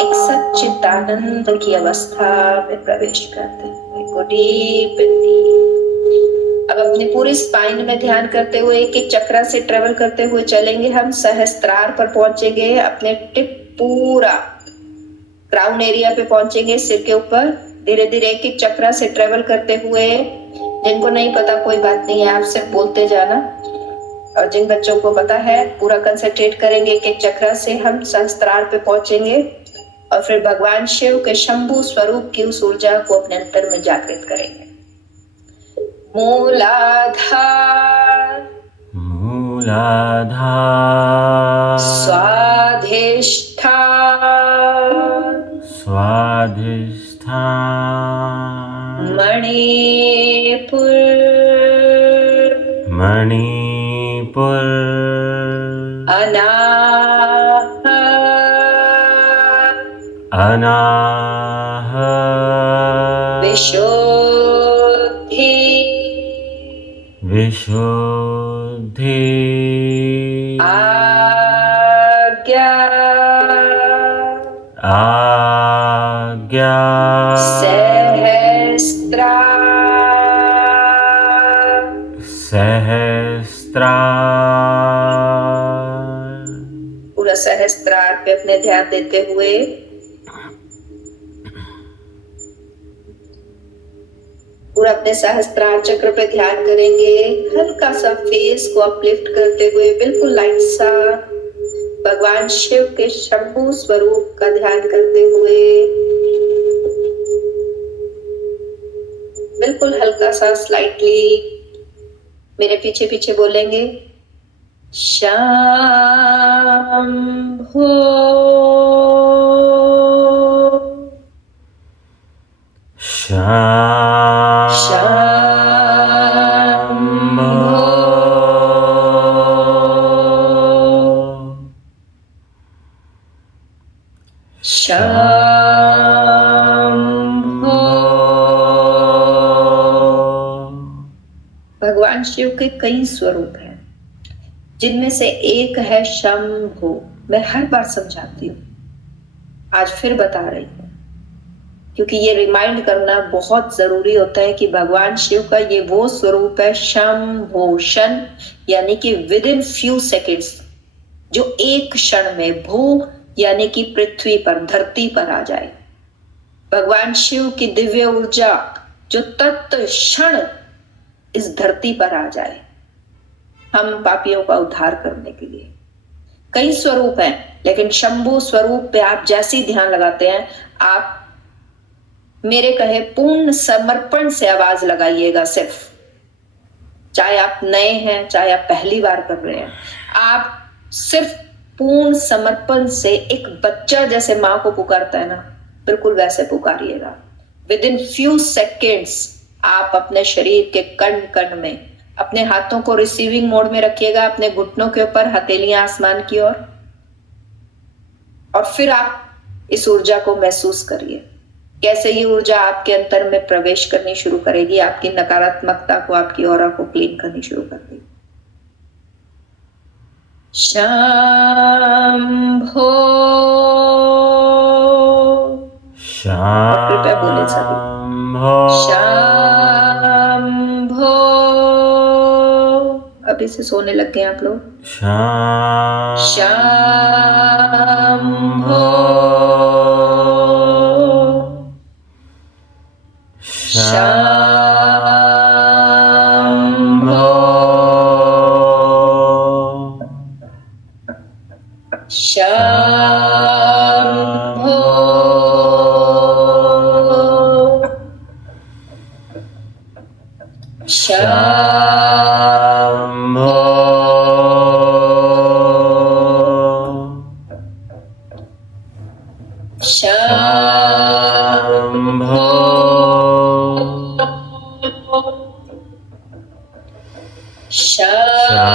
एक सच्चित आनंद की अवस्था में प्रवेश करते हुए गो डीप इन डीप। अब अपनी पूरी स्पाइन में ध्यान करते हुए एक एक चक्रा से ट्रेवल करते हुए चलेंगे। हम सहस्त्रार पर पहुंचेंगे, अपने टिप पूरा क्राउन एरिया पे पहुंचेंगे, सिर के ऊपर। धीरे धीरे एक एक चक्रा से ट्रेवल करते हुए, जिनको नहीं पता कोई बात नहीं है, आप सिर्फ बोलते जाना, और जिन बच्चों को पता है पूरा कंसंट्रेट करेंगे। एक एक चक्रा से हम सहस्त्रार पे पहुंचेंगे और फिर भगवान शिव के शंभु स्वरूप की उस ऊर्जा को अपने अंतर में जागृत करेंगे। मूलाधार, मूलाधार, स्वाधिष्ठान, स्वाधिष्ठान, मणिपुर, मणिपुर, अनाहत, अनाहत, विशुद्धि, विशुद्धि, आज्ञा, आज्ञा, सहस्त्रार, सहस्त्रार, पूरा सहस्त्रार पे अपने ध्यान देते हुए पूरा अपने सहस्त्रार चक्र पे ध्यान करेंगे। हल्का सा फेस को अपलिफ्ट करते हुए, बिल्कुल लाइट सा भगवान शिव के शंभु स्वरूप का ध्यान करते हुए, बिल्कुल हल्का सा स्लाइटली मेरे पीछे पीछे बोलेंगे, शंभो, शंभो। भगवान शिव के कई स्वरूप हैं, जिनमें से एक है शंभो। मैं हर बार समझाती हूँ, आज फिर बता रही हूँ, क्योंकि ये रिमाइंड करना बहुत जरूरी होता है कि भगवान शिव का ये वो स्वरूप है शंभो, शन यानी कि विद इन फ्यू सेकेंड्स, जो एक क्षण में, भू यानी कि पृथ्वी पर, धरती पर आ जाए। भगवान शिव की दिव्य ऊर्जा जो तत्क्षण इस धरती पर आ जाए, हम पापियों का उद्धार करने के लिए। कई स्वरूप हैं, लेकिन शंभु स्वरूप पे आप जैसे ही ध्यान लगाते हैं, आप मेरे कहे पूर्ण समर्पण से आवाज लगाइएगा। सिर्फ, चाहे आप नए हैं, चाहे आप पहली बार कर रहे हैं, आप सिर्फ पूर्ण समर्पण से, एक बच्चा जैसे माँ को पुकारता है ना, बिल्कुल वैसे पुकारिएगा। विद इन फ्यू सेकेंड्स आप अपने शरीर के कण कण में अपने हाथों को रिसीविंग मोड में रखिएगा, अपने घुटनों के ऊपर, हथेलियां आसमान की ओर, और फिर आप इस ऊर्जा को महसूस करिए, कैसे ये ऊर्जा आपके अंतर में प्रवेश करनी शुरू करेगी, आपकी नकारात्मकता को, आपकी ऑरा को क्लीन करनी शुरू कर देगी। शंभो, कृपया बोले सभी, शंभो। अभी से सोने लग गए आप लोग। Shambho, Shambho, Shambho, Shambho, Shambho, Shambho,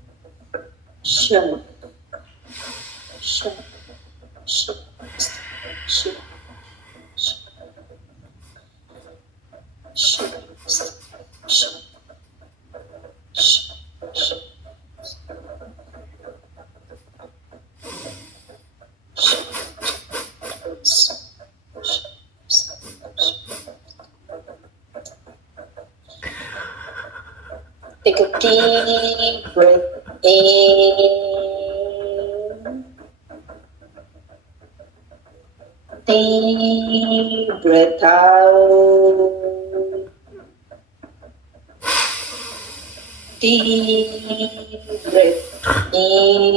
Shiv, Shiv, Shiv, Shiv, Shiv, Take a deep breath in, deep breath out, deep breath in,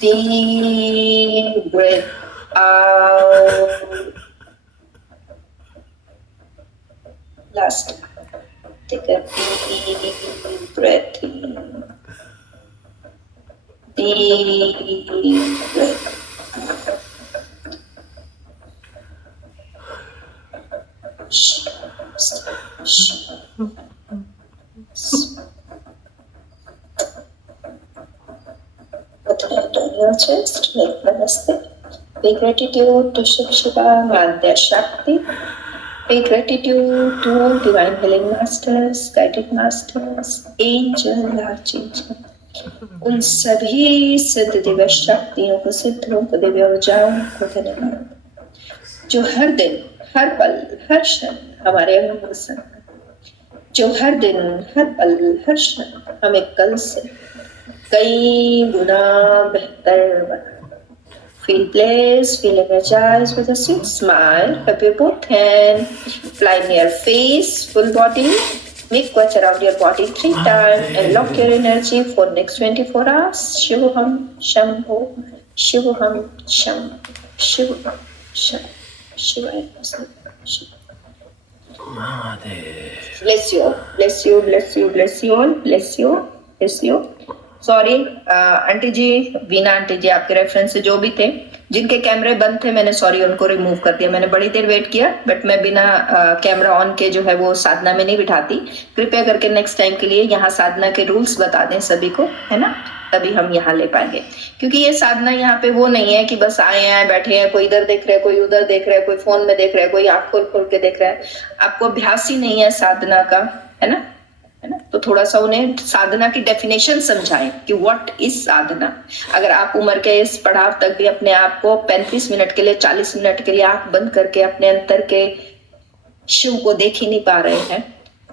deep breath out. Last time. Take a deep breath in, deep breath out. Shh, shh, shh. Put your hand on your chest, make namaste. Pay gratitude to Shiv Shiva, Madhya Shakti. Pay gratitude to all divine healing masters, guided masters, angel, archangel. उन सभी सिद्ध दिव्य शक्तियों को, सिद्धों को, दिव्य ऊर्जाओं को धन्यवाद, जो हर दिन, हर पल, हर क्षण हमारे अंगों में संग, जो हर दिन, हर पल, हर क्षण हमें कल से कई गुना बेहतर बना. Feel blessed, feel energized with a sweet smile. Clap your both hands, fly near face, full body. Make quach around your body 3 times and lock your energy for next 24 hours. Shivoham Shambho, Shivoham Shambho, Shivoham Shambho, Shivaya Namaste. Bless you all, bless you, bless you, bless you all, bless you, bless you. Sorry aunty ji, Veena aunty ji, आपके reference से जो भी थे जिनके कैमरे बंद थे, मैंने सॉरी उनको रिमूव कर दिया. मैंने बड़ी देर वेट किया बट मैं बिना कैमरा ऑन के जो है वो साधना में नहीं बिठाती. कृपया करके नेक्स्ट टाइम के लिए यहाँ साधना के रूल्स बता दें सभी को, है ना, तभी हम यहाँ ले पाएंगे. क्योंकि ये साधना यहाँ पे वो नहीं है कि बस आए हैं बैठे हैं, कोई इधर देख रहा है, कोई उधर देख रहा है, कोई फोन में देख रहा है, कोई आँख खोल खोल के देख रहा है. आपको अभ्यास ही नहीं है साधना का, है ना, है ना. तो थोड़ा सा उन्हें साधना की डेफिनेशन समझाएं कि व्हाट इज साधना. अगर आप उम्र के इस पड़ाव तक भी अपने आप को 35 मिनट के लिए, 40 मिनट के लिए आंख बंद करके अपने अंतर के शिव को देख ही नहीं पा रहे हैं,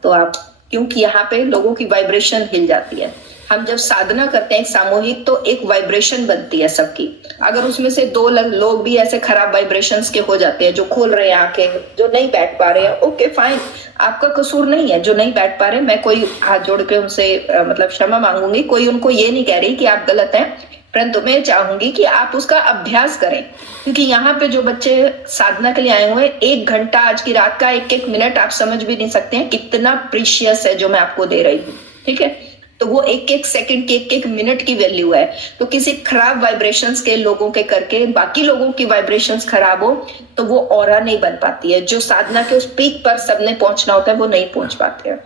तो आप, क्योंकि यहाँ पे लोगों की वाइब्रेशन हिल जाती है. हम जब साधना करते हैं सामूहिक तो एक वाइब्रेशन बनती है सबकी. अगर उसमें से 2 लोग भी ऐसे खराब वाइब्रेशंस के हो जाते हैं, जो खोल रहे हैं आंखें, जो नहीं बैठ पा रहे हैं, ओके फाइन, आपका कसूर नहीं है जो नहीं बैठ पा रहे. मैं कोई हाथ जोड़ के उनसे मतलब क्षमा मांगूंगी, कोई उनको ये नहीं कह रही कि आप गलत हैं, परंतु मैं चाहूंगी कि आप उसका अभ्यास करें. क्योंकि यहाँ पे जो बच्चे साधना के लिए आए हुए हैं, 1 घंटा आज की रात का 1-1 मिनट आप समझ भी नहीं सकते हैं कितना प्रीशियस है जो मैं आपको दे रही हूँ. ठीक है, तो वो 1-1 सेकंड की, 1-1 मिनट की वैल्यू है. तो किसी खराब वाइब्रेशंस के लोगों के करके बाकी लोगों की वाइब्रेशंस खराब हो तो वो ऑरा नहीं बन पाती है. जो साधना के उस पीक पर सबने पहुंचना होता है वो नहीं पहुंच पाते हैं.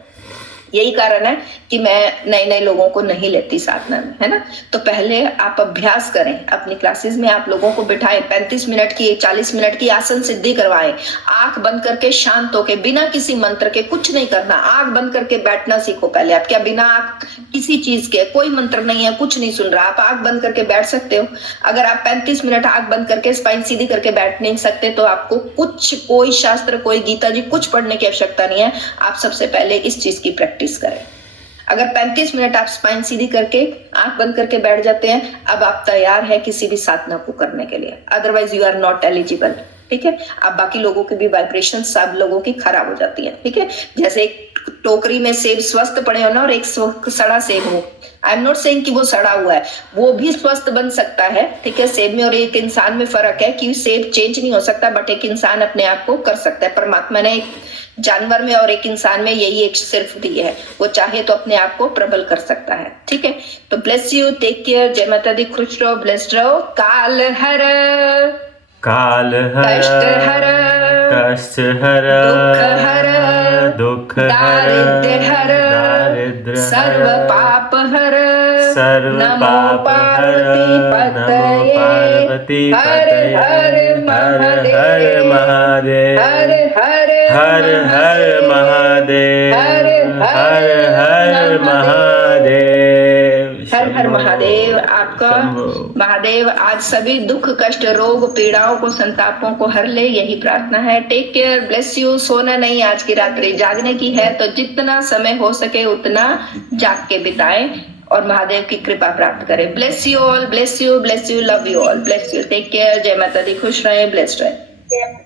यही कारण है कि मैं नए नए लोगों को नहीं लेती साधना में, है ना. तो पहले आप अभ्यास करें, अपनी क्लासेस में आप लोगों को बिठाएं, 35 मिनट की, 40 मिनट की आसन सिद्धि करवाएं. आंख बंद करके शांत होके, बिना किसी मंत्र के, कुछ नहीं करना, आंख बंद करके बैठना सीखो पहले. आप क्या बिना किसी चीज के, कोई मंत्र नहीं है, कुछ नहीं सुन रहा, आप आंख बंद करके बैठ सकते हो. अगर आप 35 मिनट आंख बंद करके स्पाइन सीधी करके बैठ नहीं सकते तो आपको कुछ, कोई शास्त्र, कोई गीता जी कुछ पढ़ने की आवश्यकता नहीं है. आप सबसे पहले इस चीज की प्रैक्टिस करें. अगर 35 मिनट आप स्पाइन सीधी करके आंख बंद करके बैठ जाते हैं, अब आप तैयार है किसी भी साधना को करने के लिए. Otherwise you are not eligible. ठीक है, आप बाकी लोगों की भी वाइब्रेशन सब लोगों की खराब हो जाती है. ठीक है, जैसे एक टोकरी में सेब स्वस्थ पड़े हो ना और एक सड़ा सेब हो, आई एम नॉट सेइंग कि वो सड़ा हुआ है, वो भी स्वस्थ बन सकता है. ठीक है, सेब में और एक इंसान में फर्क है कि सेब चेंज नहीं हो सकता बट एक इंसान अपने आप को कर सकता है. परमात्मा ने एक जानवर में और एक इंसान में यही एक सिर्फ दी है, वो चाहे तो अपने आप को प्रबल कर सकता है. ठीक है, तो ब्लेस यू, टेक केयर, जय माता दी, खुश रहो, ब्लेस्ड रहो. काल हर, काल कष्ट हर, कष्ट हर, दुख हर, दुख हर, दारिद्र्य हर, दारिद्र्य सर्व पाप हर सर्व नमो पाप हर पार्वती नमो पतये पार्वती हर पतये हर हर हर हर महादेव हर हर हर महादेव हर हर शंभो, महादेव। आपका शंभो। महादेव आज सभी दुख कष्ट रोग पीड़ाओं को संतापों को हर ले, यही प्रार्थना है। Take care, bless you. सोना नहीं, आज की रात्रि जागने की है, तो जितना समय हो सके उतना जाग के बिताएं और महादेव की कृपा प्राप्त करें। Bless you all, bless you, bless you, love you all, bless you, take care. जय माता दी, खुश रहे, ब्लेस्ड रहे।